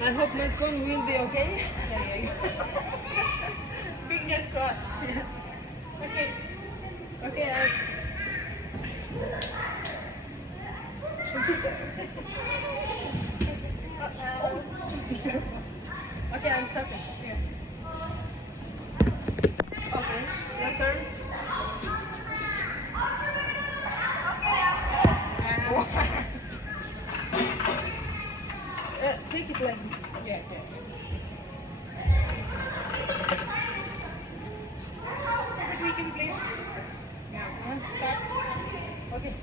I hope my phone will be okay. Fingers crossed. Okay. Okay. Okay, I'm stopping. Yeah. Okay, your turn. Take it like this. Yeah, yeah. But we can play. Yeah. Start. Okay.